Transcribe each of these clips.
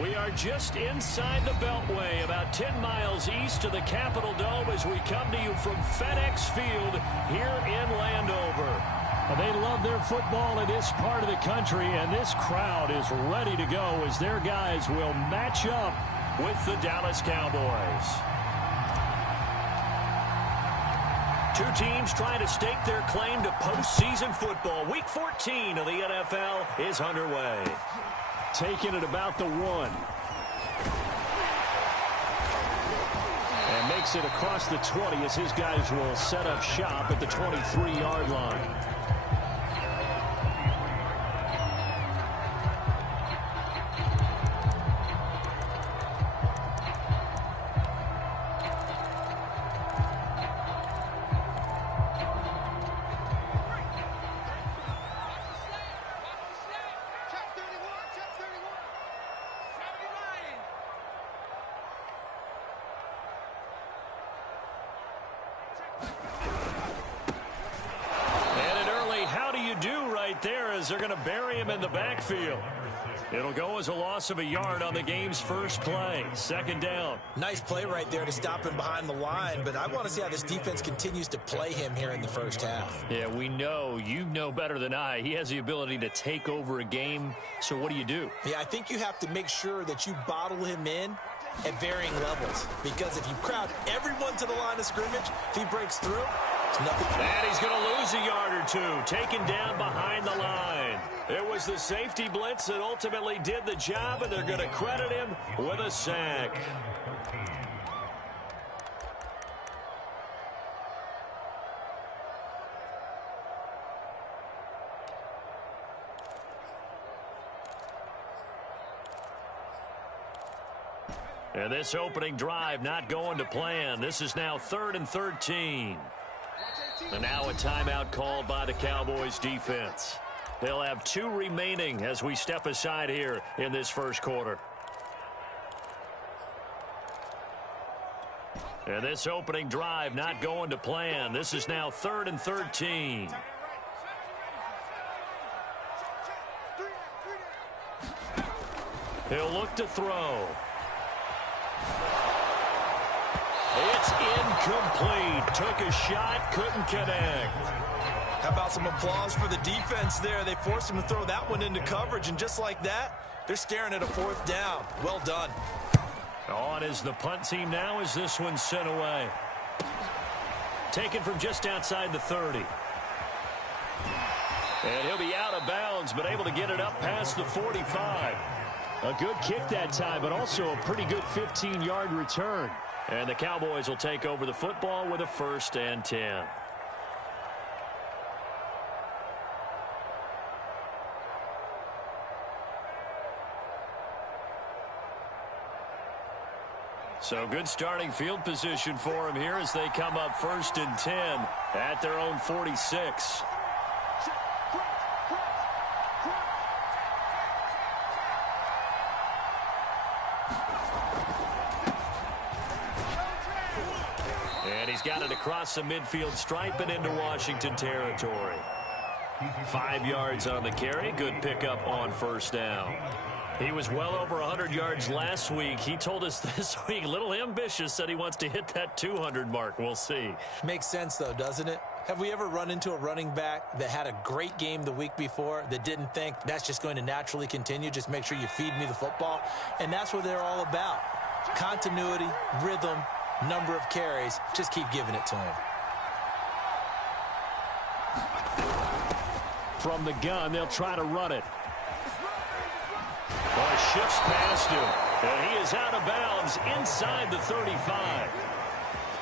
We are just inside the Beltway, about 10 miles east of the Capitol Dome as we come to you from FedEx Field here in Landover. They love their football in this part of the country, and this crowd is ready to go as their guys will match up with the Dallas Cowboys. Two teams trying to stake their claim to postseason football. Week 14 of the NFL is underway. Taking it about the 1. And makes it across the 20 as his guys will set up shop at the 23-yard line. They're going to bury him in the backfield. It'll go as a loss of a yard on the game's first play. Second down. Nice play right there to stop him behind the line, but I want to see how this defense continues to play him here in the first half. Yeah, we know. You know better than I. He has the ability to take over a game, so what do? Yeah, I think you have to make sure that you bottle him in at varying levels, because if you crowd everyone to the line of scrimmage, if he breaks through, it's nothing. And he's going to lose a yard or two, taken down behind the line. It was the safety blitz that ultimately did the job, and they're going to credit him with a sack. And this opening drive not going to plan. This is now 3rd and 13. And now a timeout called by the Cowboys defense. They'll have 2 remaining as we step aside here in this first quarter. And this opening drive not going to plan. This is now 3rd and 13. He'll look to throw. It's incomplete. Took a shot, couldn't connect. How about some applause for the defense there? They forced him to throw that one into coverage, and just like that, they're staring at a 4th down. Well done. On is the punt team now as this one's sent away. Taken from just outside the 30. And he'll be out of bounds, but able to get it up past the 45. A good kick that time, but also a pretty good 15-yard return. And the Cowboys will take over the football with a 1st and 10. So good starting field position for him here as they come up 1st and 10 at their own 46. And he's got it across the midfield stripe and into Washington territory. 5 yards on the carry. Good pickup on 1st down. He was well over 100 yards last week. He told us this week, a little ambitious, said he wants to hit that 200 mark. We'll see. Makes sense, though, doesn't it? Have we ever run into a running back that had a great game the week before that didn't think that's just going to naturally continue? Just make sure you feed me the football. And that's what they're all about. Continuity, rhythm, number of carries. Just keep giving it to him. From the gun, they'll try to run it. Boy, shifts past him, and he is out of bounds inside the 35.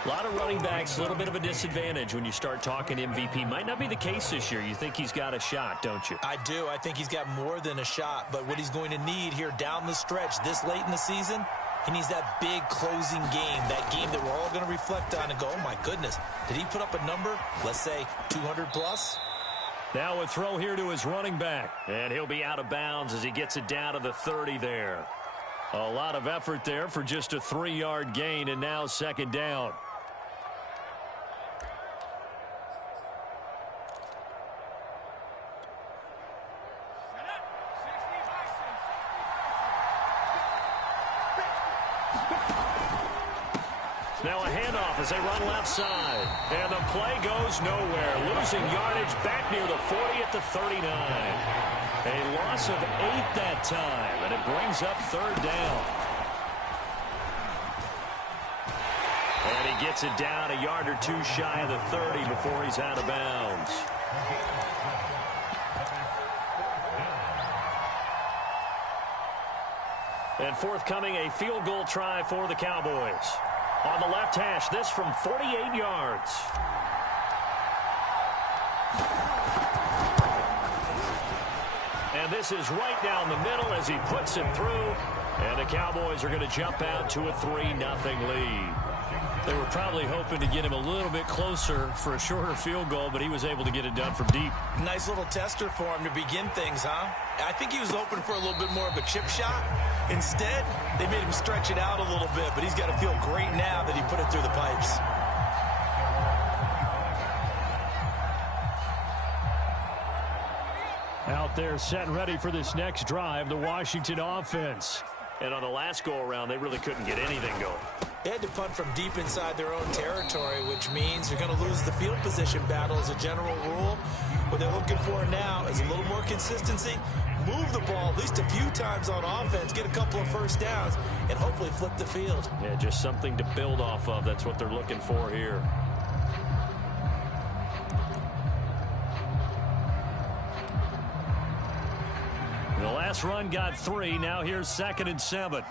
A lot of running backs, a little bit of a disadvantage when you start talking MVP. Might not be the case this year. You think he's got a shot, don't you? I do. I think he's got more than a shot, but what he's going to need here down the stretch this late in the season, he needs that big closing game, that game that we're all going to reflect on and go, oh, my goodness, did he put up a number, let's say 200 plus? Now a throw here to his running back, and he'll be out of bounds as he gets it down to the 30 there. A lot of effort there for just a 3-yard gain, and now 2nd down. Now a handoff as they run left side. And the play goes nowhere. Losing yardage back near the 40 at the 39. A loss of 8 that time, and it brings up third down. And he gets it down a yard or two shy of the 30 before he's out of bounds. And forthcoming, a field goal try for the Cowboys. On the left hash, this from 48 yards. And this is right down the middle as he puts it through. And the Cowboys are going to jump out to a 3-0 lead. They were probably hoping to get him a little bit closer for a shorter field goal, but he was able to get it done from deep. Nice little tester for him to begin things, huh? I think he was hoping for a little bit more of a chip shot. Instead, they made him stretch it out a little bit, but he's got to feel great now that he put it through the pipes. Out there set and ready for this next drive, the Washington offense. And on the last go-around, they really couldn't get anything going. They had to punt from deep inside their own territory, which means you're going to lose the field position battle as a general rule. What they're looking for now is a little more consistency, move the ball at least a few times on offense, get a couple of first downs, and hopefully flip the field. Yeah, just something to build off of. That's what they're looking for here. The last run got 3. Now here's 2nd and 7.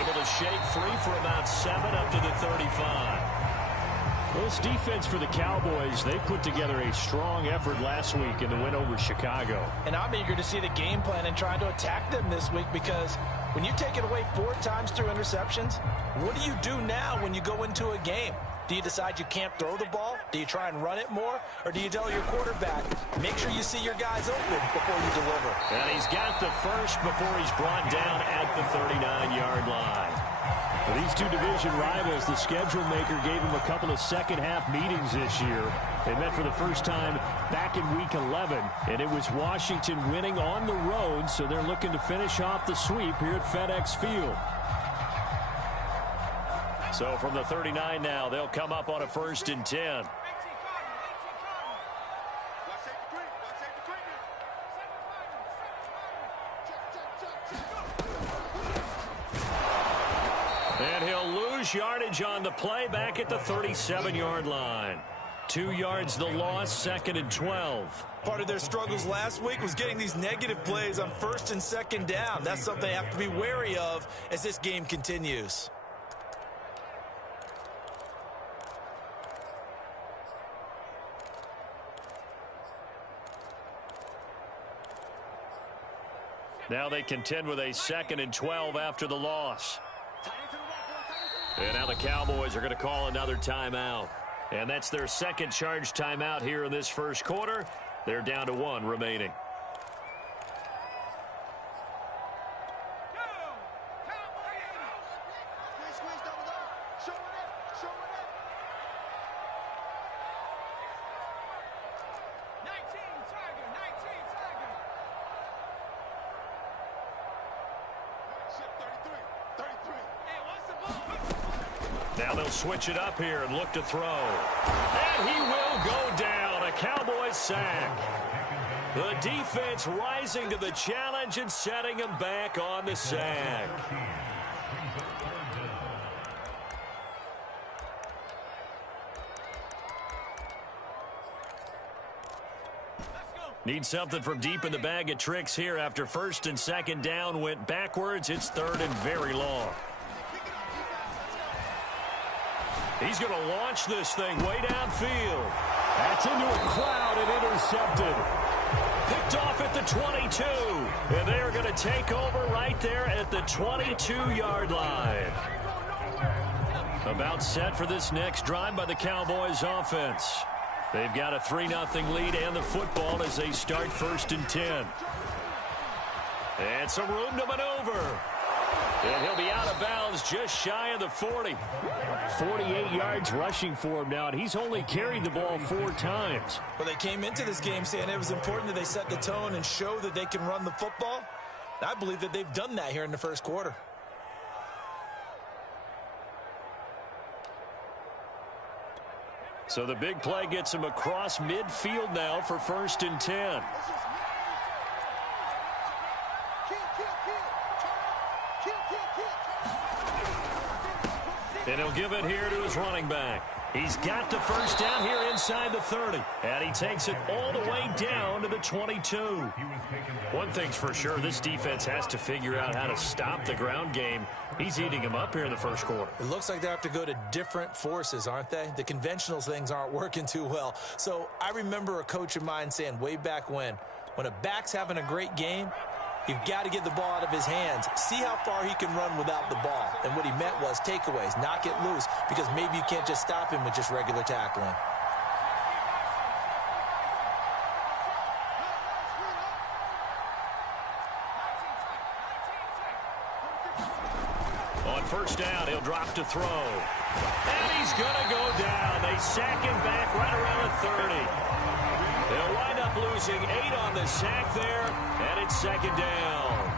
Able to shake free for about 7 up to the 35. Well, this defense for the Cowboys, they put together a strong effort last week in the win over Chicago. And I'm eager to see the game plan and trying to attack them this week, because when you take it away 4 times through interceptions, what do you do now when you go into a game? Do you decide you can't throw the ball? Do you try and run it more? Or do you tell your quarterback, make sure you see your guys open before you deliver? And he's got the first before he's brought down at the 39-yard line. For these two division rivals, the schedule maker gave them a couple of second-half meetings this year. They met for the first time back in Week 11, and it was Washington winning on the road, so they're looking to finish off the sweep here at FedEx Field. So from the 39 now, they'll come up on a 1st and 10. And he'll lose yardage on the play back at the 37-yard line. 2 yards the loss, 2nd and 12. Part of their struggles last week was getting these negative plays on 1st and 2nd down. That's something they have to be wary of as this game continues. Now they contend with a 2nd and 12 after the loss. And now the Cowboys are going to call another timeout. And that's their 2nd charge timeout here in this first quarter. They're down to 1 remaining. Now they'll switch it up here and look to throw. And he will go down. A Cowboys sack. The defense rising to the challenge and setting him back on the sack. Need something from deep in the bag of tricks here after 1st and 2nd down went backwards. It's 3rd and very long. He's going to launch this thing way downfield. That's into a crowd and intercepted. Picked off at the 22. And they are going to take over right there at the 22-yard line. About set for this next drive by the Cowboys offense. They've got a 3-0 lead and the football as they start 1st and 10. And some room to maneuver. And he'll be out of bounds just shy of the 40. 48 yards rushing for him now, and he's only carried the ball 4 times. Well, they came into this game saying it was important that they set the tone and show that they can run the football. I believe that they've done that here in the first quarter. So the big play gets him across midfield now for 1st and 10. And he'll give it here to his running back. He's got the first down here inside the 30. And he takes it all the way down to the 22. One thing's for sure, this defense has to figure out how to stop the ground game. He's eating him up here in the first quarter. It looks like they have to go to different forces, aren't they? The conventional things aren't working too well. So I remember a coach of mine saying way back when a back's having a great game, you've got to get the ball out of his hands. See how far he can run without the ball. And what he meant was takeaways, knock it loose, because maybe you can't just stop him with just regular tackling. On first down, he'll drop to throw. And he's going to go down. They sack him back right around the 30. They'll wind up losing 8 on the sack there, and it's 2nd down.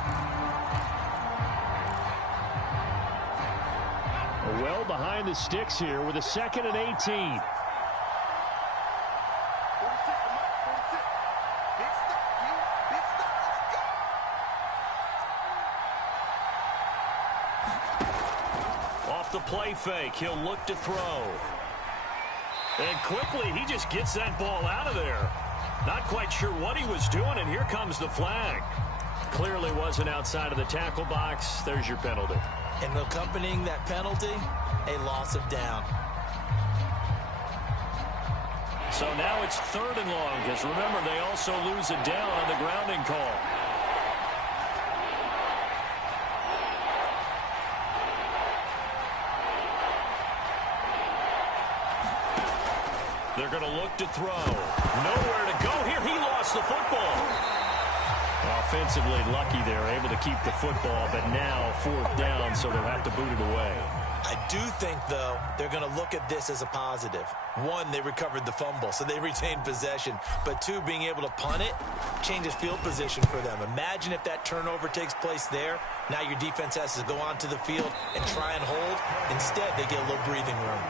Well behind the sticks here with a 2nd and 18. Off the play fake, he'll look to throw. And quickly, he just gets that ball out of there. Not quite sure what he was doing, and here comes the flag. Clearly wasn't outside of the tackle box. There's your penalty. And accompanying that penalty, a loss of down. So now it's 3rd and long, because remember, they also lose a down on the grounding call. They're going to look to throw. Nowhere to go here. He lost the football. Offensively lucky there, able to keep the football, but now 4th down, so they'll have to boot it away. I do think, though, they're going to look at this as a positive. 1, they recovered the fumble, so they retained possession. But 2, being able to punt it changes field position for them. Imagine if that turnover takes place there. Now your defense has to go onto the field and try and hold. Instead, they get a little breathing room.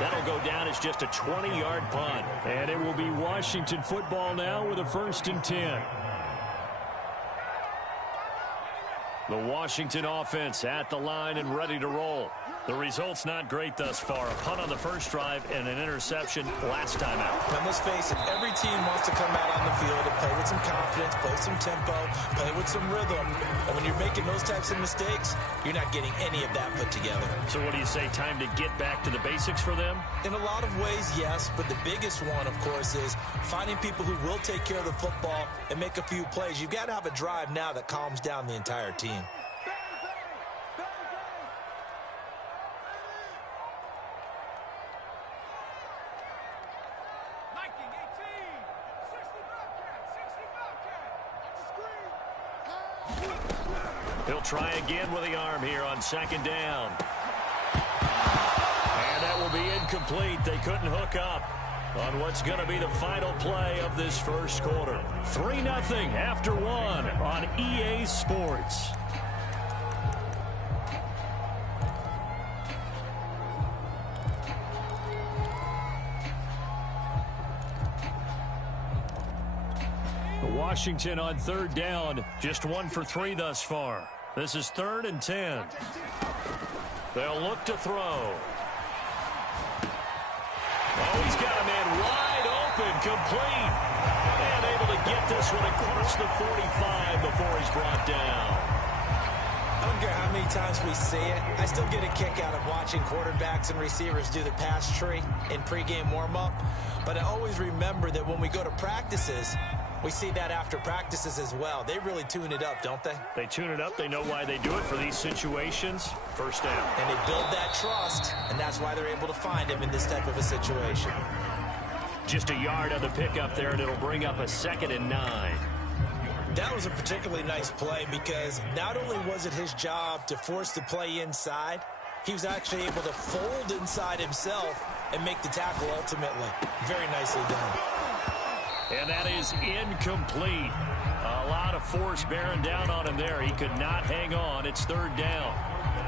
That'll go down as just a 20-yard punt. And it will be Washington football now with a 1st and 10. The Washington offense at the line and ready to roll. The result's not great thus far. A punt on the first drive and an interception last time out. Now, let's face it, every team wants to come out on the field and play with some confidence, play some tempo, play with some rhythm. And when you're making those types of mistakes, you're not getting any of that put together. So what do you say, time to get back to the basics for them? In a lot of ways, yes. But the biggest one, of course, is finding people who will take care of the football and make a few plays. You've got to have a drive now that calms down the entire team. He'll try again with the arm here on 2nd down. And that will be incomplete. They couldn't hook up on what's going to be the final play of this first quarter. 3-0 after 1 on EA Sports. Washington on 3rd down, just 1 for 3 thus far. This is 3rd and 10. They'll look to throw. Oh, he's got a man wide open, complete. And able to get this one across the 45 before he's brought down. I don't care how many times we see it. I still get a kick out of watching quarterbacks and receivers do the pass tree in pregame warm-up. But I always remember that when we go to practices, we see that after practices as well. They really tune it up, don't they? They tune it up. They know why they do it for these situations. First down. And they build that trust, and that's why they're able to find him in this type of a situation. Just a yard of the pickup there, and it'll bring up a 2nd and 9. That was a particularly nice play because not only was it his job to force the play inside, he was actually able to fold inside himself and make the tackle ultimately. Very nicely done. And that is incomplete. A lot of force bearing down on him there. He could not hang on. It's third down.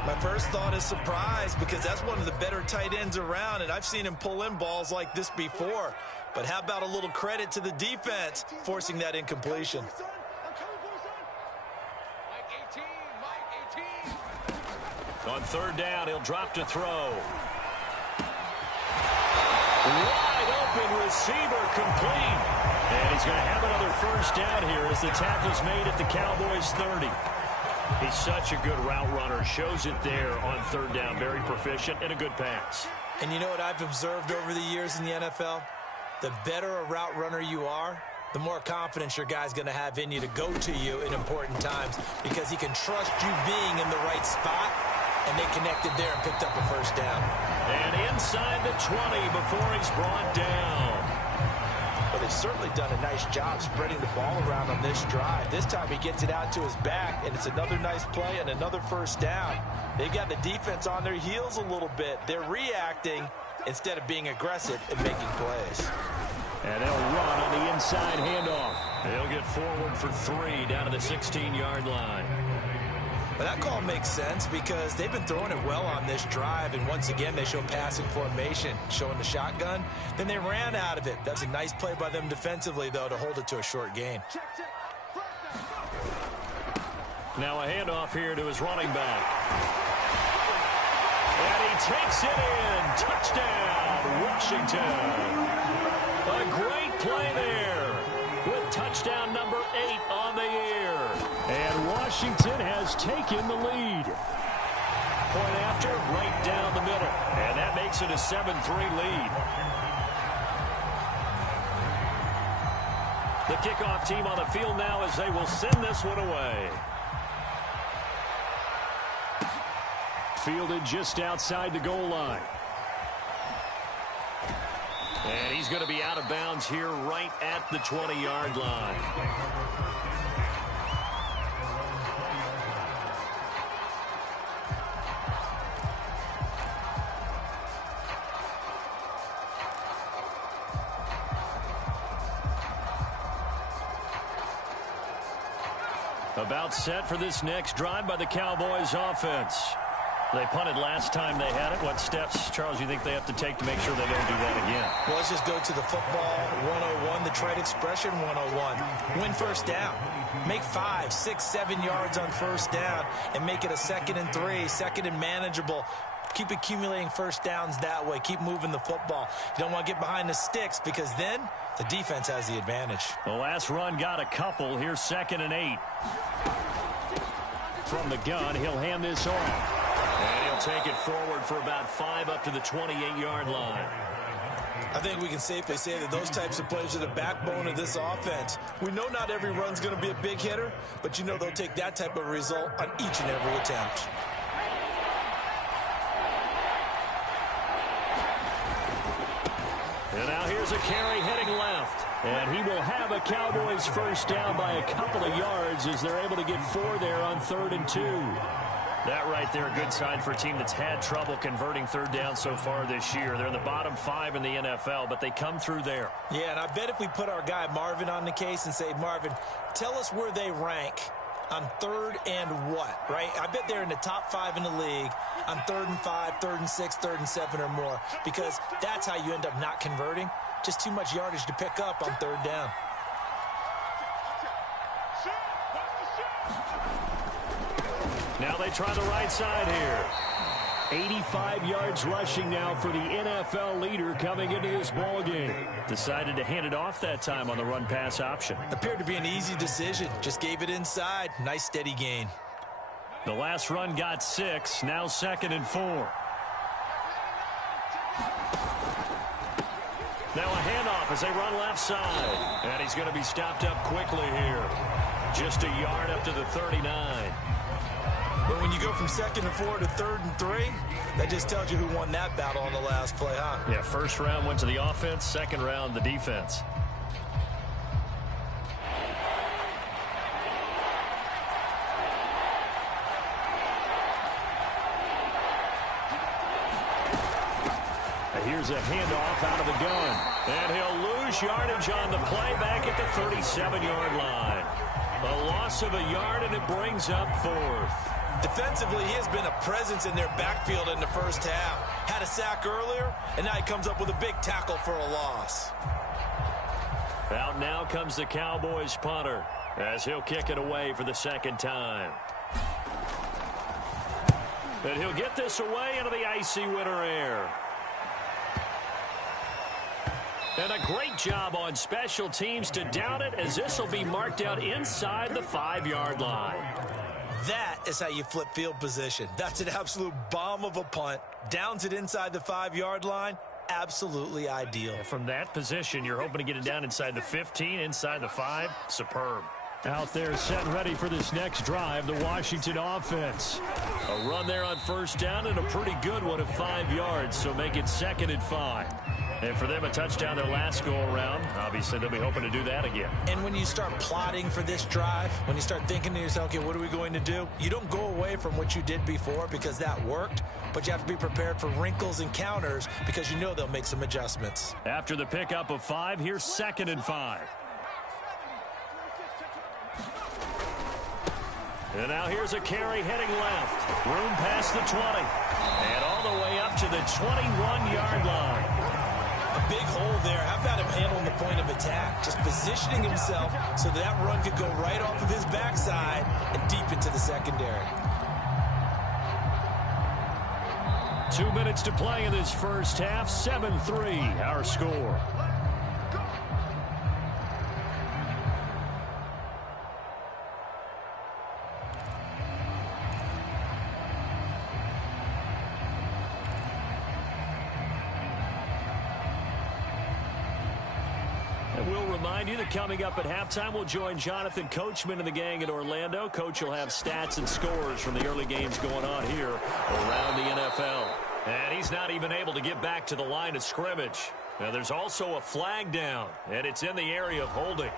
My first thought is surprise, because that's one of the better tight ends around, and I've seen him pull in balls like this before. But how about a little credit to the defense forcing that incompletion? On third down, he'll drop to throw. Wide open receiver, complete. And he's going to have another first down here as the tackle's made at the Cowboys' 30. He's such a good route runner. Shows it there on third down. Very proficient and a good pass. And you know what I've observed over the years in the NFL? The better a route runner you are, the more confidence your guy's going to have in you to go to you in important times, because he can trust you being in the right spot, and they connected there and picked up a first down. And inside the 20 before he's brought down. Well, they've certainly done a nice job spreading the ball around on this drive. This time he gets it out to his back, and it's another nice play and another first down. They've got the defense on their heels a little bit. They're reacting instead of being aggressive and making plays. And they'll run on the inside handoff. They'll get forward for 3 down to the 16-yard line. But that call makes sense because they've been throwing it well on this drive, and once again they show passing formation, showing the shotgun. Then they ran out of it. That's a nice play by them defensively, though, to hold it to a short gain. Now a handoff here to his running back. And he takes it in. Touchdown, Washington. A great play there with touchdown number 8 on the year. And Washington has taken the lead. Point after, right down the middle. And that makes it a 7-3 lead. The kickoff team on the field now as they will send this one away. Fielded just outside the goal line. And he's going to be out of bounds here right at the 20-yard line. About set for this next drive by the Cowboys offense. They punted last time they had it. What steps, Charles, you think they have to take to make sure they don't do that again? Well, let's just go to the football 101, the trade expression 101. Win first down. Make 5, 6, 7 yards on first down and make it a 2nd and 3, 2nd and manageable. Keep accumulating first downs that way. Keep moving the football. You don't want to get behind the sticks because then the defense has the advantage. The last run got a couple. Here's 2nd and 8. From the gun, he'll hand this off. And he'll take it forward for about 5 up to the 28-yard line. I think we can safely say that those types of plays are the backbone of this offense. We know not every run's going to be a big hitter, but you know they'll take that type of result on each and every attempt. And now here's a carry heading left. And he will have a Cowboys first down by a couple of yards as they're able to get 4 there on 3rd and 2. That right there, a good sign for a team that's had trouble converting third down so far this year. They're in the bottom 5 in the NFL, but they come through there. Yeah, and I bet if we put our guy Marvin on the case and say, Marvin, tell us where they rank on 3rd and what, right? I bet they're in the top 5 in the league on 3rd and 5, 3rd and 6, 3rd and 7 or more, because that's how you end up not converting. Just too much yardage to pick up on 3rd down. Now they try the right side here. 85 yards rushing now for the NFL leader coming into this ball game. Decided to hand it off that time on the run-pass option. Appeared to be an easy decision. Just gave it inside. Nice steady gain. The last run got 6. Now 2nd and 4. Now a handoff as they run left side. And he's going to be stopped up quickly here. Just a yard up to the 39. But when you go from 2nd and 4 to 3rd and 3, that just tells you who won that battle on the last play, huh? Yeah, first round went to the offense, second round the defense. here's a handoff out of the gun. And he'll lose yardage on the play back at the 37-yard line. A loss of a yard, and it brings up fourth. Defensively, he has been a presence in their backfield in the first half. Had a sack earlier, and now he comes up with a big tackle for a loss. Out now comes the Cowboys punter as he'll kick it away for the second time. And he'll get this away into the icy winter air. And a great job on special teams to down it, as this will be marked out inside the 5-yard line. That is how you flip field position. That's an absolute bomb of a punt. Downs it inside the 5-yard line. Absolutely ideal. From that position, you're hoping to get it down inside the 15, inside the 5. Superb. Out there set and ready for this next drive, the Washington offense. A run there on first down, and a pretty good one at 5 yards, so make it 2nd and 5. And for them, a touchdown their last go-around. Obviously, they'll be hoping to do that again. And when you start plotting for this drive, when you start thinking to yourself, okay, what are we going to do? You don't go away from what you did before because that worked, but you have to be prepared for wrinkles and counters because you know they'll make some adjustments. After the pickup of 5, here's 2nd and 5. And now here's a carry heading left. Room past the 20. And all the way up to the 21-yard line. A big hole there. How about him handling the point of attack? Just positioning himself so that run could go right off of his backside and deep into the secondary. 2 minutes to play in this first half. 7-3, our score. We'll remind you that coming up at halftime, we'll join Jonathan Coachman and the gang in Orlando. Coach will have stats and scores from the early games going on here around the NFL. And he's not even able to get back to the line of scrimmage. Now, there's also a flag down, and it's in the area of holding.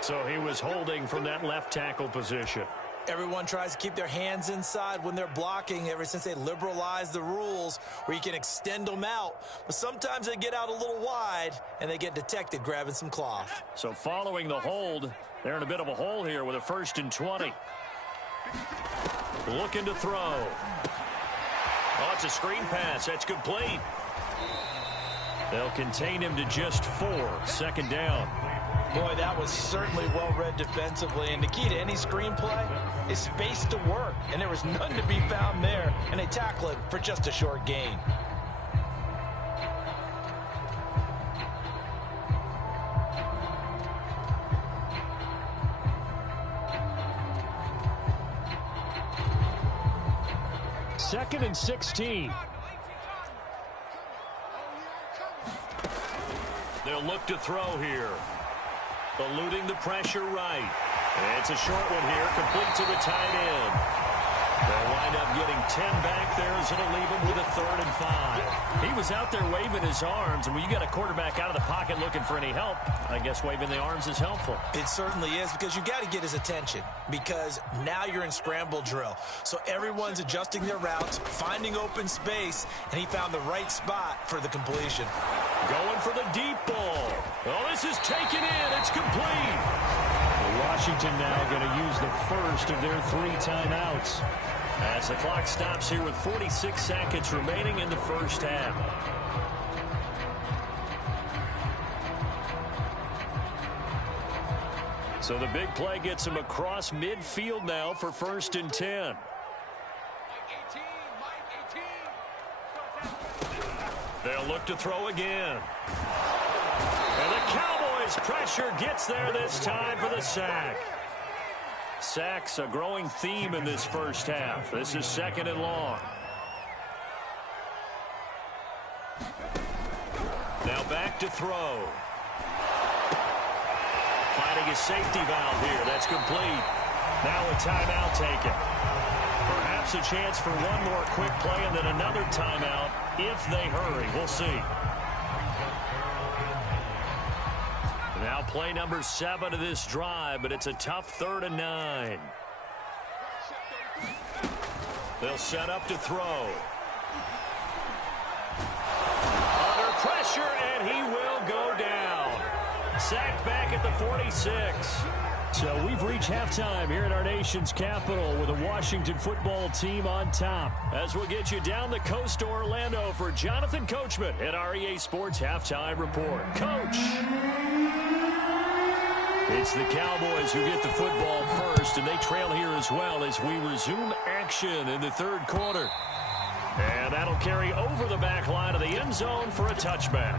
So he was holding from that left tackle position. Everyone tries to keep their hands inside when they're blocking ever since they liberalized the rules where you can extend them out. But sometimes they get out a little wide and they get detected grabbing some cloth. So following the hold, they're in a bit of a hole here with a 1st and 20. Looking to throw. Oh, it's a screen pass. That's complete. They'll contain him to just 4. 2nd down. Boy, that was certainly well-read defensively, and the key to any screenplay is space to work, and there was none to be found there, and they tackle it for just a short gain. Second and 16. They'll look to throw here. Eluding the pressure right. It's a short one here, complete to the tight end. They'll wind up getting 10 back there as it'll leave him with a 3rd and 5. He was out there waving his arms, and when you got a quarterback out of the pocket looking for any help, I guess waving the arms is helpful. It certainly is, because you got to get his attention, because now you're in scramble drill. So everyone's adjusting their routes, finding open space, and he found the right spot for the completion. Going for the deep ball. Oh, this is taken in. It's complete. Washington now going to use the first of their 3 timeouts as the clock stops here with 46 seconds remaining in the first half. So the big play gets him across midfield now for 1st and 10. They'll look to throw again. And the Cowboys pressure gets there this time for the sack. Sacks a growing theme in this first half. This is 2nd and long. Now back to throw. Finding a safety valve here. That's complete. Now a timeout taken. Perhaps a chance for one more quick play and then another timeout if they hurry. We'll see. Now play number 7 of this drive, but it's a tough 3rd and 9. They'll set up to throw. pressure, and he will go down. Sacked back at the 46. So we've reached halftime here in our nation's capital with a Washington football team on top. As we'll get you down the coast to Orlando for Jonathan Coachman at our EA Sports Halftime Report. Coach! It's the Cowboys who get the football first, and they trail here as well as we resume action in the third quarter. And that'll carry over the back line of the end zone for a touchback.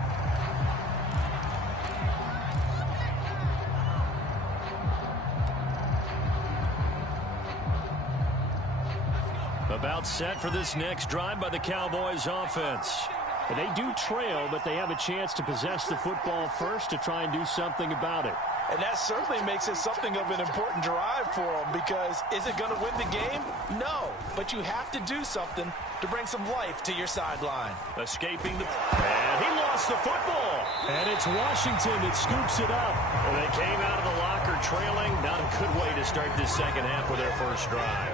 About set for this next drive by the Cowboys offense. And they do trail, but they have a chance to possess the football first to try and do something about it. And that certainly makes it something of an important drive for them, because is it going to win the game? No, but you have to do something to bring some life to your sideline. Escaping the... And he lost the football. And it's Washington that scoops it up. And they came out of the locker trailing. Not a good way to start this second half with their first drive.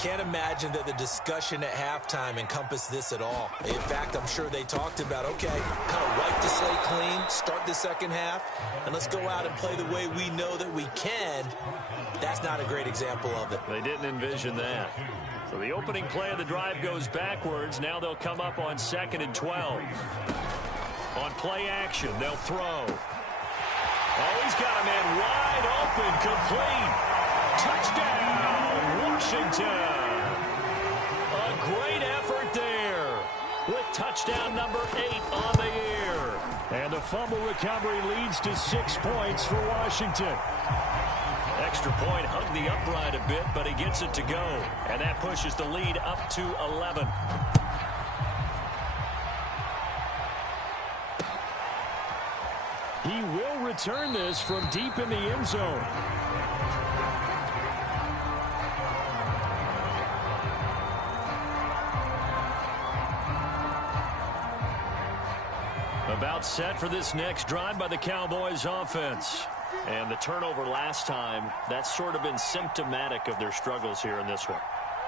Can't imagine that the discussion at halftime encompassed this at all. In fact, I'm sure they talked about, okay, kind of wipe the slate clean, start the second half, and let's go out and play the way we know that we can. That's not a great example of it. They didn't envision that. So the opening play of the drive goes backwards. Now they'll come up on 2nd and 12. On play action, they'll throw. Oh, he's got a man wide open, complete. Touchdown, Washington. A great effort there with touchdown number 8 on the year. And the fumble recovery leads to 6 points for Washington. Extra point hugged the upright a bit, but he gets it to go. And that pushes the lead up to 11. He will return this from deep in the end zone. About set for this next drive by the Cowboys offense. And the turnover last time, that's sort of been symptomatic of their struggles here in this one.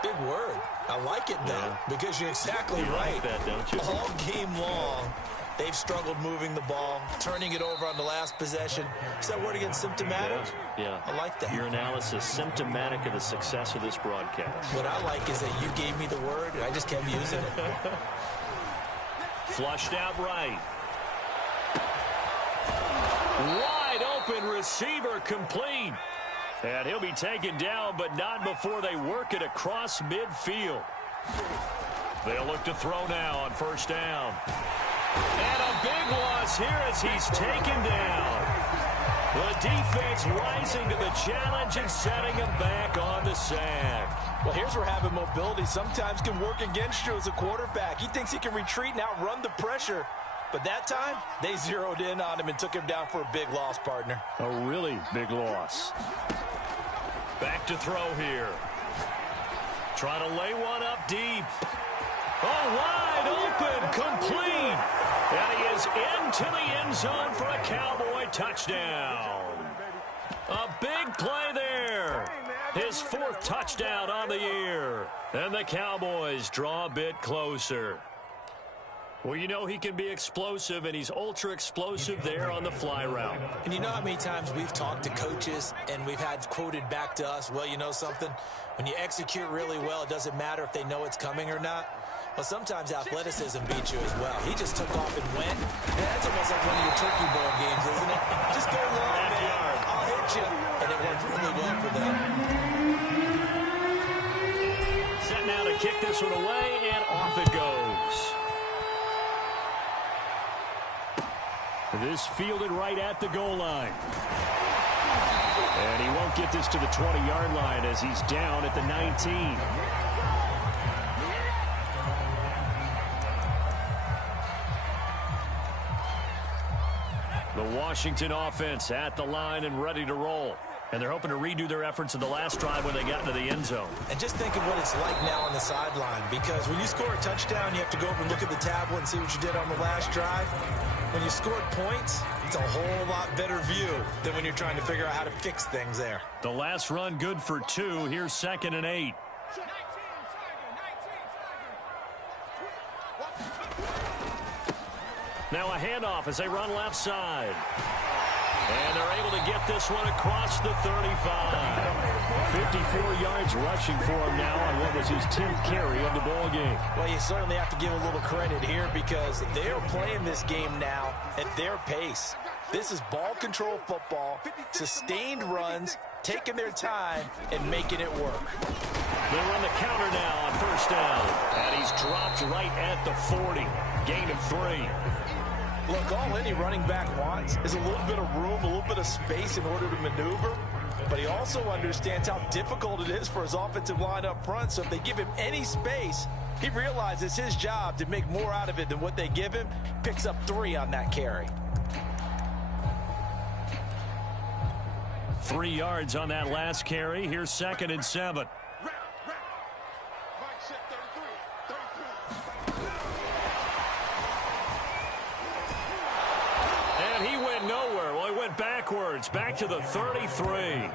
Big word. I like it, though, because you're exactly right. Like that, don't you? All game long, they've struggled moving the ball, turning it over on the last possession. Is that word again, symptomatic? Yeah. I like that. Your analysis, symptomatic of the success of this broadcast. What I like is that you gave me the word, and I just kept using it. Flushed out right. Wide open receiver complete. And he'll be taken down, but not before they work it across midfield. They'll look to throw now on first down. And a big loss here as he's taken down. The defense rising to the challenge and setting him back on the sack. Well, here's where having mobility sometimes can work against you as a quarterback. He thinks he can retreat and outrun the pressure. But that time, they zeroed in on him and took him down for a big loss, partner. A really big loss. Back to throw here. Trying to lay one up deep. Oh, wide open, complete. And he is into the end zone for a Cowboy touchdown. A big play there. His 4th touchdown on the year. And the Cowboys draw a bit closer. Well, you know he can be explosive, and he's ultra-explosive there on the fly route. And you know how many times we've talked to coaches, and we've had quoted back to us, well, you know something? When you execute really well, it doesn't matter if they know it's coming or not. Well, sometimes athleticism beats you as well. He just took off and went. Yeah, that's almost like one of your turkey bowl games, isn't it? Just go long, man. I'll hit you. And it worked really well for them. Set now to kick this one away, and off it goes. This fielded right at the goal line. And he won't get this to the 20-yard line as he's down at the 19. The Washington offense at the line and ready to roll. And they're hoping to redo their efforts in the last drive when they got into the end zone. And just think of what it's like now on the sideline, because when you score a touchdown, you have to go over and look at the tablet and see what you did on the last drive. When you scored points, it's a whole lot better view than when you're trying to figure out how to fix things there. The last run good for 2. Here's 2nd and 8. Now a handoff as they run left side. And they're able to get this one across the 35. 54 yards rushing for him now on what was his 10th carry of the ball game. Well, you certainly have to give a little credit here because they're playing this game now at their pace. This is ball control football, sustained runs, taking their time, and making it work. They run the counter now on first down. And he's dropped right at the 40. Gain of 3. Look, all any running back wants is a little bit of room, a little bit of space in order to maneuver. But he also understands how difficult it is for his offensive line up front. So if they give him any space, he realizes it's his job to make more out of it than what they give him. Picks up 3 on that carry. 3 yards on that last carry. Here's 2nd and 7. And he went nowhere. Well, he went backwards, back to the 33.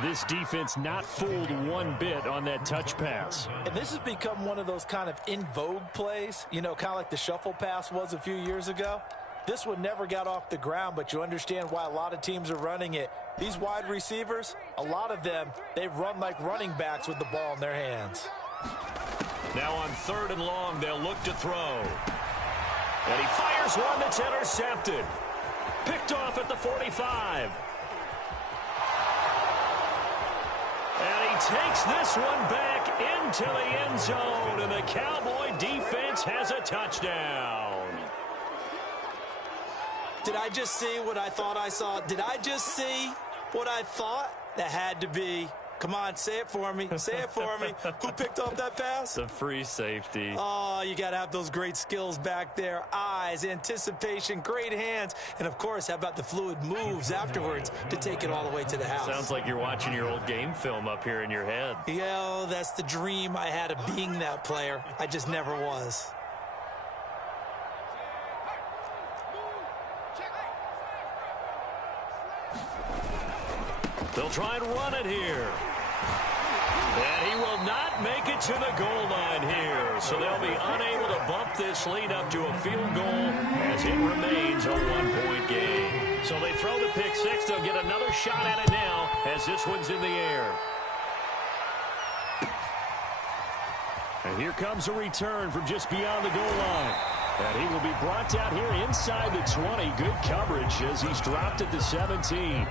This defense not fooled one bit on that touch pass. And this has become one of those kind of in vogue plays, you know, kind of like the shuffle pass was a few years ago. This one never got off the ground, but you understand why a lot of teams are running it. These wide receivers, a lot of them, they run like running backs with the ball in their hands. Now on 3rd and long, they'll look to throw. And he fires one that's intercepted. Picked off at the 45. And he takes this one back into the end zone, and the Cowboy defense has a touchdown. Did I just see what I thought I saw? Did I just see what I thought? That had to be. Come on, say it for me. Say it for me. Who picked off that pass? The free safety. Oh, you got to have those great skills back there. Eyes, anticipation, great hands. And, of course, how about the fluid moves afterwards to take it all the way to the house? Sounds like you're watching your old game film up here in your head. Yeah, that's the dream I had of being that player. I just never was. They'll try and run it here. And he will not make it to the goal line here. So they'll be unable to bump this lead up to a field goal as it remains a 1-point game. So they throw the pick 6. They'll get another shot at it now as this one's in the air. And here comes a return from just beyond the goal line. And he will be brought down here inside the 20. Good coverage as he's dropped at the 17.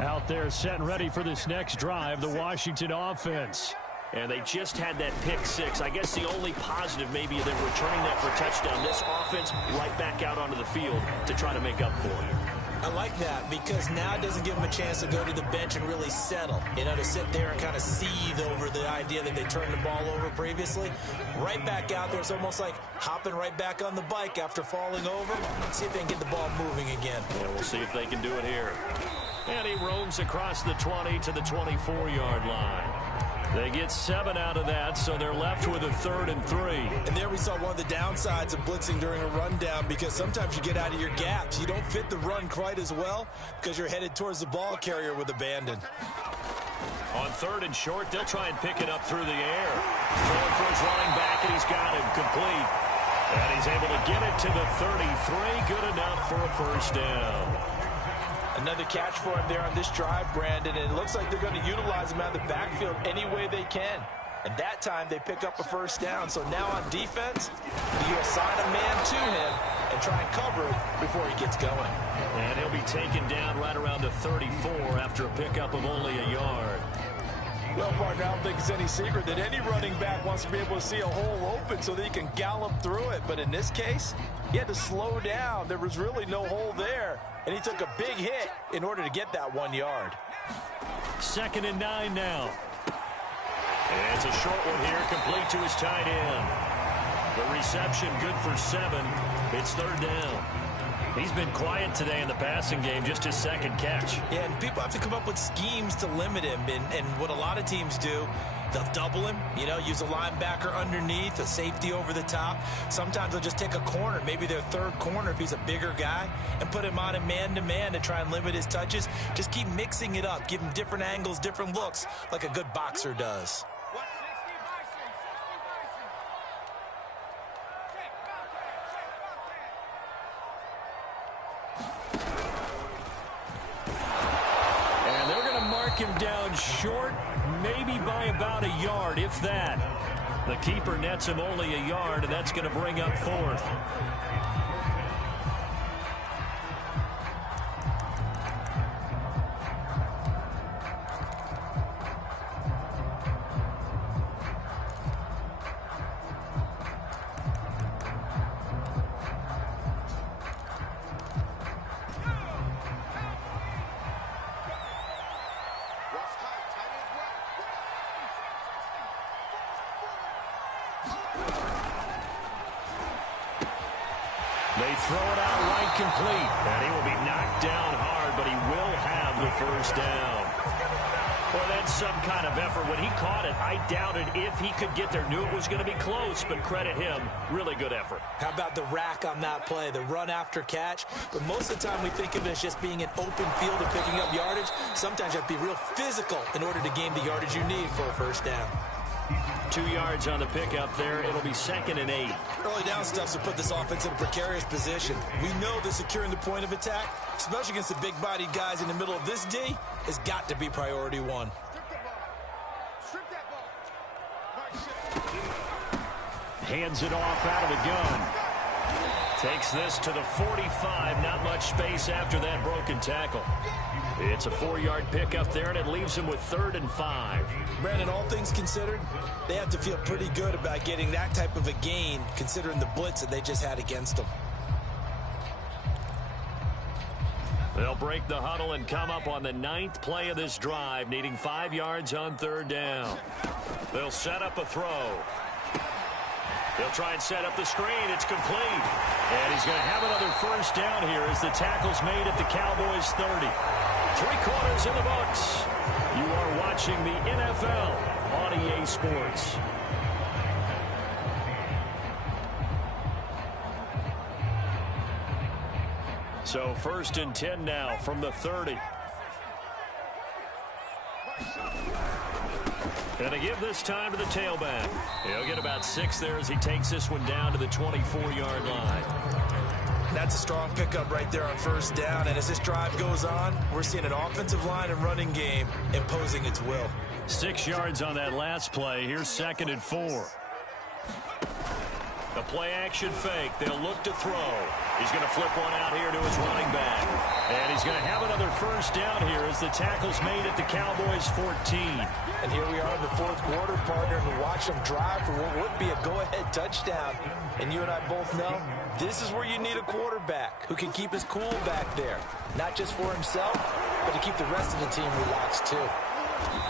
Out there set and ready for this next drive, the Washington offense. And they just had that pick 6. I guess the only positive maybe they're returning that for a touchdown. This offense right back out onto the field to try to make up for it. I like that because now it doesn't give them a chance to go to the bench and really settle. You know, to sit there and kind of seethe over the idea that they turned the ball over previously. Right back out there. It's almost like hopping right back on the bike after falling over. See if they can get the ball moving again. Yeah, we'll see if they can do it here. And he roams across the 20 to the 24-yard line. They get 7 out of that, so they're left with a 3rd and 3. And there we saw one of the downsides of blitzing during a rundown because sometimes you get out of your gaps. You don't fit the run quite as well because you're headed towards the ball carrier with abandon. On 3rd and short, they'll try and pick it up through the air. Throwing for his running back, and he's got him complete. And he's able to get it to the 33. Good enough for a first down. Another catch for him there on this drive, Brandon, and it looks like they're going to utilize him out of the backfield any way they can. And that time they pick up a first down. So now on defense, you assign a man to him and try and cover it before he gets going. And he'll be taken down right around the 34 after a pickup of only a yard. Well, partner, I don't think it's any secret that any running back wants to be able to see a hole open so that he can gallop through it. But in this case, he had to slow down. There was really no hole there. And he took a big hit in order to get that 1 yard. 2nd and 9 now. And it's a short one here, complete to his tight end. The reception good for 7. It's 3rd down. He's been quiet today in the passing game, just his 2nd catch. Yeah, and people have to come up with schemes to limit him. And what a lot of teams do They'll double him, use a linebacker underneath, a safety over the top. Sometimes they'll just take a corner, maybe their third corner if he's a bigger guy, and put him on a man-to-man to try and limit his touches. Just keep mixing it up. Give him different angles, different looks, like a good boxer does. Him down short, maybe by about a yard, if that. The keeper nets him only a yard, and that's going to bring up fourth. They throw it out right complete, and he will be knocked down hard, but he will have the first down. Well, that's some kind of effort. When he caught it, I doubted if he could get there. Knew it was going to be close, but credit him. Really good effort. How about the rack on that play, the run after catch? But most of the time we think of it as just being an open field and picking up yardage. Sometimes you have to be real physical in order to gain the yardage you need for a first down. 2 yards on the pickup there. It'll be 2nd and 8. Early down stuff to put this offense in a precarious position. We know that securing the point of attack, especially against the big-bodied guys in the middle of this D, has got to be priority one. Hands it off out of the gun. Takes this to the 45. Not much space after that broken tackle. It's a 4-yard pickup there, and it leaves him with 3rd and 5. Brandon, all things considered, they have to feel pretty good about getting that type of a gain, considering the blitz that they just had against them. They'll break the huddle and come up on the 9th play of this drive, needing 5 yards on 3rd down. They'll set up a throw. They'll try and set up the screen. It's complete. And he's going to have another first down here as the tackle's made at the Cowboys' 30. 3 quarters in the books. You are watching the NFL on EA Sports. So 1st and 10 now from the 30. And to give this time to the tailback. He'll get about 6 there as he takes this one down to the 24-yard line. That's a strong pickup right there on first down. And as this drive goes on, we're seeing an offensive line and running game imposing its will. 6 yards on that last play. Here's 2nd and 4. The play action fake. They'll look to throw. He's going to flip one out here to his running back. And he's going to have another first down here as the tackle's made at the Cowboys' 14. And here we are in the 4th quarter, partner, and watch them drive for what would be a go-ahead touchdown. And you and I both know this is where you need a quarterback who can keep his cool back there. Not just for himself, but to keep the rest of the team relaxed too.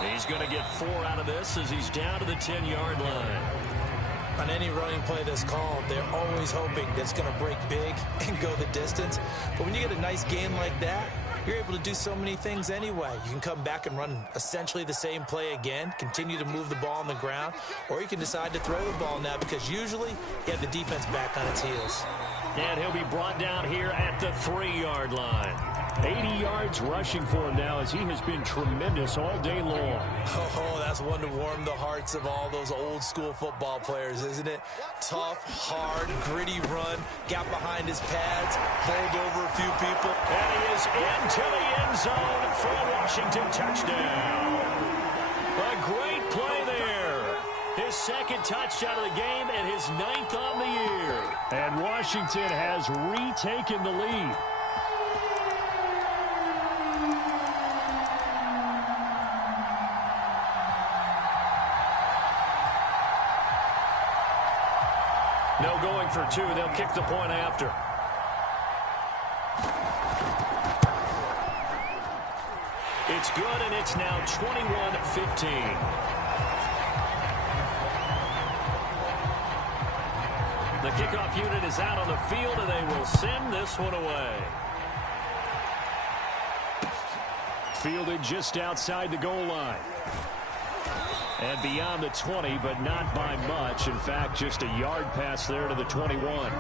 He's going to get 4 out of this as he's down to the 10-yard line. On any running play that's called, they're always hoping that it's going to break big and go the distance. But when you get a nice game like that, you're able to do so many things anyway. You can come back and run essentially the same play again, continue to move the ball on the ground, or you can decide to throw the ball now because usually you have the defense back on its heels. And he'll be brought down here at the 3-yard line. 80 yards rushing for him now as he has been tremendous all day long. Oh, that's one to warm the hearts of all those old school football players, isn't it? Tough, hard, gritty run, got behind his pads, bowled over a few people. And he is into the end zone for a Washington touchdown. A great play there. His 2nd touchdown of the game and his 9th on the year. And Washington has retaken the lead. No going for 2. They'll kick the point after. It's good, and it's now 21-15. The kickoff unit is out on the field, and they will send this one away. Fielded just outside the goal line. And beyond the 20, but not by much. In fact, just a yard pass there to the 21.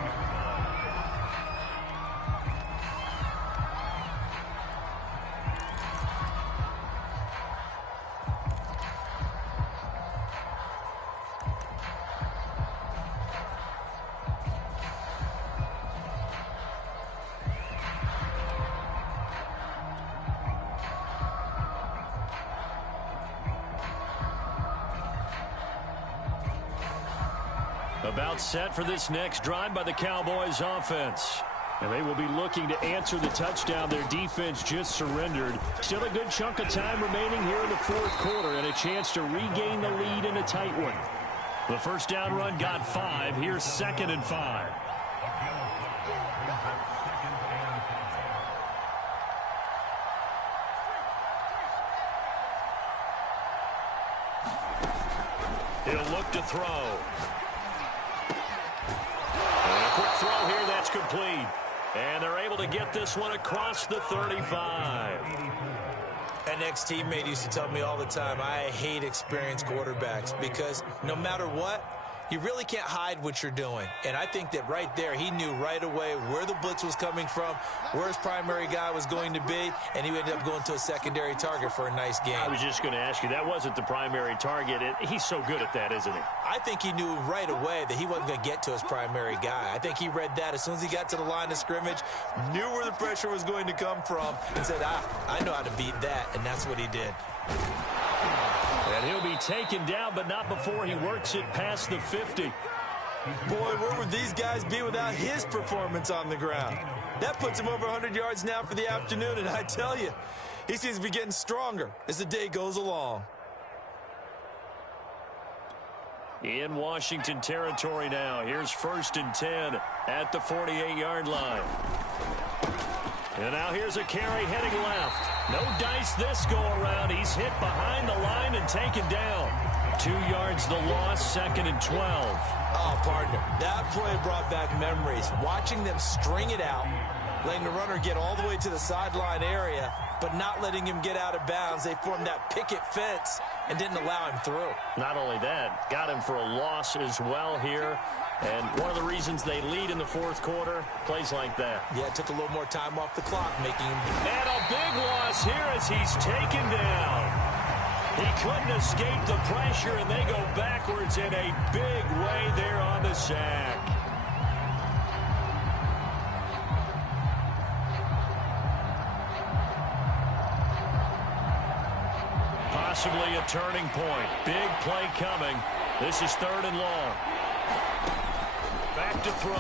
About set for this next drive by the Cowboys offense. And they will be looking to answer the touchdown their defense just surrendered. Still a good chunk of time remaining here in the fourth quarter and a chance to regain the lead in a tight one. The first down run got 5. Here's 2nd and 5. He'll look to throw. Quick throw here, that's complete. And they're able to get this one across the 35. An ex-teammate used to tell me all the time, I hate experienced quarterbacks because no matter what, you really can't hide what you're doing. And I think that right there, he knew right away where the blitz was coming from, where his primary guy was going to be, and he ended up going to a secondary target for a nice game. I was just going to ask you, that wasn't the primary target. He's so good at that, isn't he? I think he knew right away that he wasn't going to get to his primary guy. I think he read that as soon as he got to the line of scrimmage, knew where the pressure was going to come from, and said, I know how to beat that, and that's what he did. And he'll be taken down, but not before he works it past the 50. Boy, where would these guys be without his performance on the ground? That puts him over 100 yards now for the afternoon, and I tell you, he seems to be getting stronger as the day goes along. In Washington territory now. Here's 1st and 10 at the 48-yard line. And now here's a carry heading left. No dice this go-around. He's hit behind the line and taken down. 2 yards the loss, 2nd and 12. Oh, partner, that play brought back memories. Watching them string it out, letting the runner get all the way to the sideline area, but not letting him get out of bounds. They formed that picket fence and didn't allow him through. Not only that, got him for a loss as well here. And one of the reasons they lead in the fourth quarter, plays like that. Yeah, it took a little more time off the clock, making him... And a big loss here as he's taken down. He couldn't escape the pressure, and they go backwards in a big way there on the sack. Possibly a turning point. Big play coming. This is 3rd and long. Back to throw.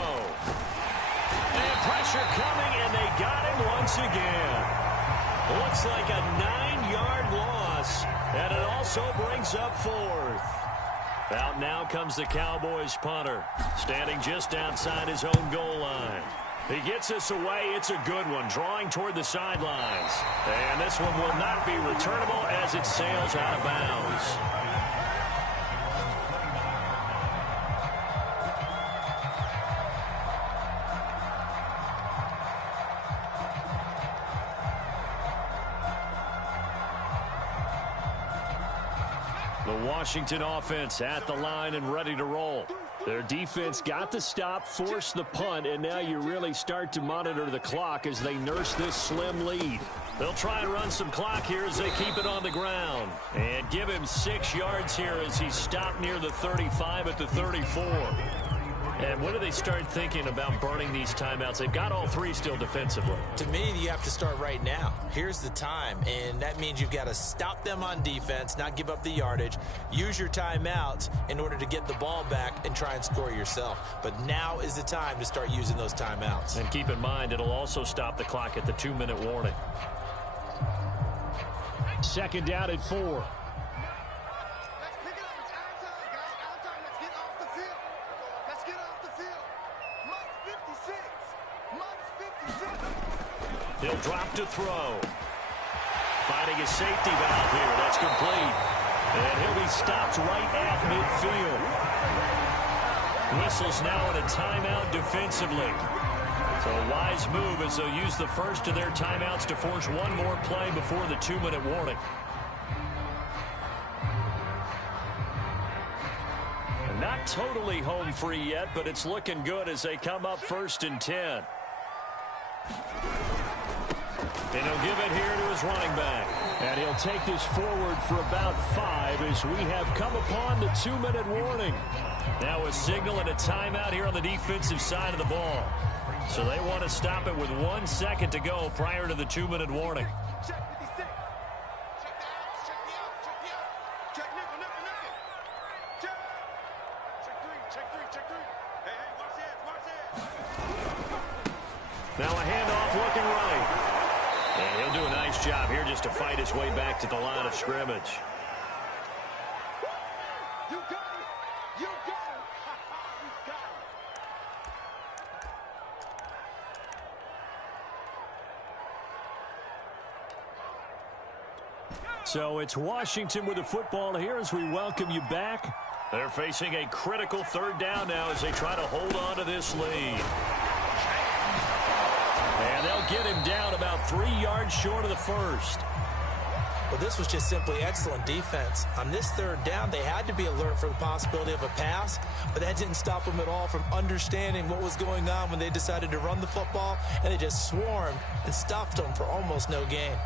And pressure coming, and they got him once again. Looks like a 9-yard loss, and it also brings up 4th. Out now comes the Cowboys punter, standing just outside his own goal line. He gets this away. It's a good one, drawing toward the sidelines. And this one will not be returnable as it sails out of bounds. The Washington offense at the line and ready to roll. Their defense got the stop, forced the punt, and now you really start to monitor the clock as they nurse this slim lead. They'll try and run some clock here as they keep it on the ground. And give him 6 yards here as he stopped near the 35 at the 34. And when do they start thinking about burning these timeouts? They've got all 3 still defensively. To me, you have to start right now. Here's the time, and that means you've got to stop them on defense, not give up the yardage, use your timeouts in order to get the ball back and try and score yourself. But now is the time to start using those timeouts. And keep in mind, it'll also stop the clock at the 2-minute warning. 2nd down at 4. He'll drop to throw. Finding a safety valve here. That's complete. And he'll be stopped right at midfield. Whistles now in a timeout defensively. So a wise move as they'll use the first of their timeouts to force one more play before the 2-minute warning. Not totally home free yet, but it's looking good as they come up 1st and 10. And he'll give it here to his running back. And he'll take this forward for about 5 as we have come upon the 2-minute warning. Now a signal and a timeout here on the defensive side of the ball. So they want to stop it with 1 second to go prior to the 2-minute warning. Now a handoff looking right. And he'll do a nice job here just to fight his way back to the line of scrimmage. You got it. You got it. You got it. So it's Washington with the football here as we welcome you back. They're facing a critical 3rd down now as they try to hold on to this lead. And they'll get him down about 3 yards short of the first. Well, this was just simply excellent defense. On this 3rd down, they had to be alert for the possibility of a pass, but that didn't stop them at all from understanding what was going on when they decided to run the football, and they just swarmed and stuffed them for almost no gain.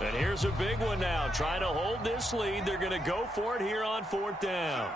And here's a big one now. Trying to hold this lead. They're going to go for it here on 4th down.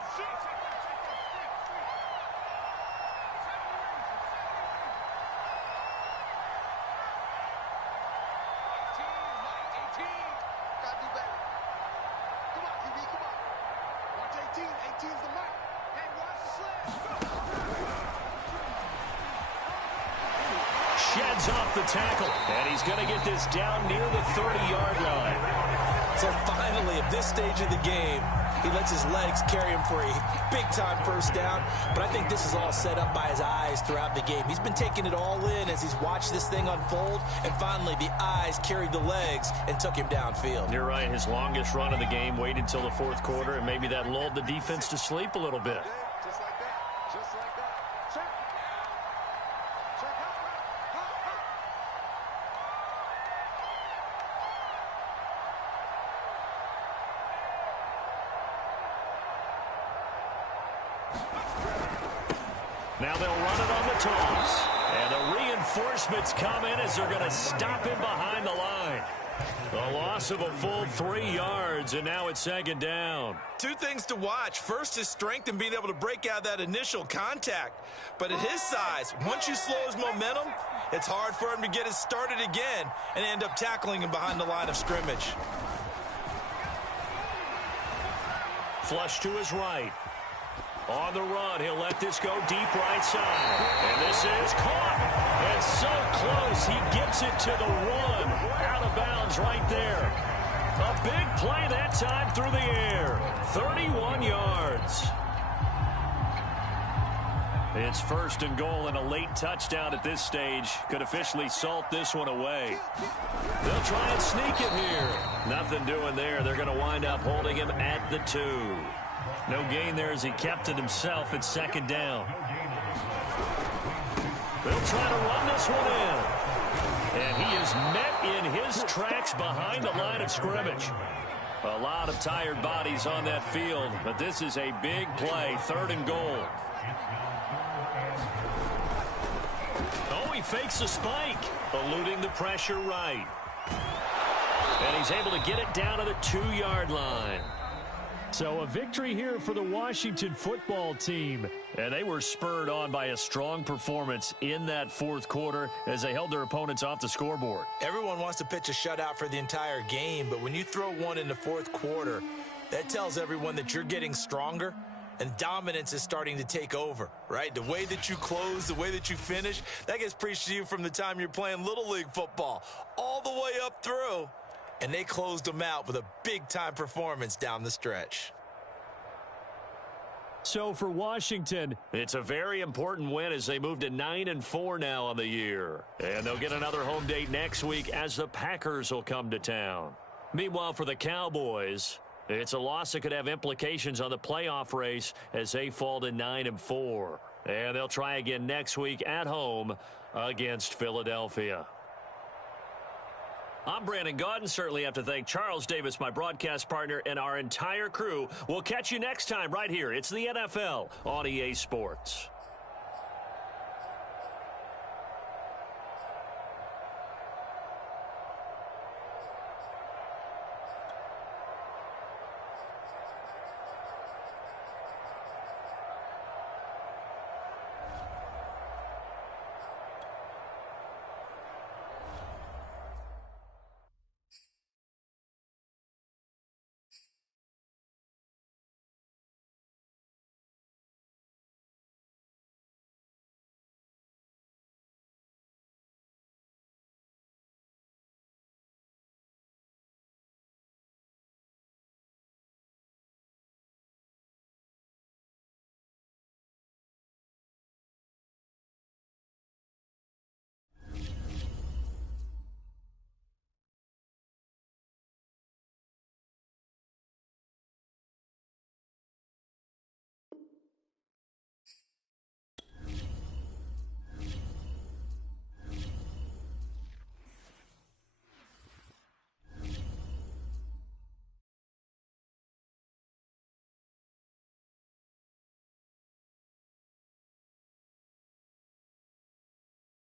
Sheds off the tackle, and he's going to get this down near the 30-yard line. So finally, at this stage of the game, he lets his legs carry him for a big-time 1st down. But I think this is all set up by his eyes throughout the game. He's been taking it all in as he's watched this thing unfold. And finally, the eyes carried the legs and took him downfield. You're right. His longest run of the game waited until the 4th quarter, and maybe that lulled the defense to sleep a little bit. Just like that. Just like that. Check. Check. Now they'll run it on the toss. And the reinforcements come in as they're going to stop him behind the line. A loss of a full 3 yards, and now it's 2nd down. 2 things to watch. First, his strength and being able to break out that initial contact. But at his size, once you slow his momentum, it's hard for him to get it started again and end up tackling him behind the line of scrimmage. Flush to his right. On the run, he'll let this go deep right side. And this is caught. And so close, he gets it to the 1. Out of bounds right there. A big play that time through the air. 31 yards. It's 1st and goal, and a late touchdown at this stage could officially salt this one away. They'll try and sneak it here. Nothing doing there. They're going to wind up holding him at the 2. No gain there as he kept it himself at 2nd down. They'll try to run this one in. And he is met in his tracks behind the line of scrimmage. A lot of tired bodies on that field, but this is a big play, 3rd and goal. Oh, he fakes a spike, eluding the pressure right. And he's able to get it down to the 2-yard line. So a victory here for the Washington football team. And they were spurred on by a strong performance in that 4th quarter as they held their opponents off the scoreboard. Everyone wants to pitch a shutout for the entire game, but when you throw one in the 4th quarter, that tells everyone that you're getting stronger and dominance is starting to take over, right? The way that you close, the way that you finish, that gets preached to you from the time you're playing Little League football all the way up through. And they closed them out with a big-time performance down the stretch. So for Washington, it's a very important win as they move to 9-4 now on the year. And they'll get another home date next week as the Packers will come to town. Meanwhile, for the Cowboys, it's a loss that could have implications on the playoff race as they fall to 9-4. And they'll try again next week at home against Philadelphia. I'm Brandon Gaudin. Certainly have to thank Charles Davis, my broadcast partner, and our entire crew. We'll catch you next time right here. It's the NFL on EA Sports.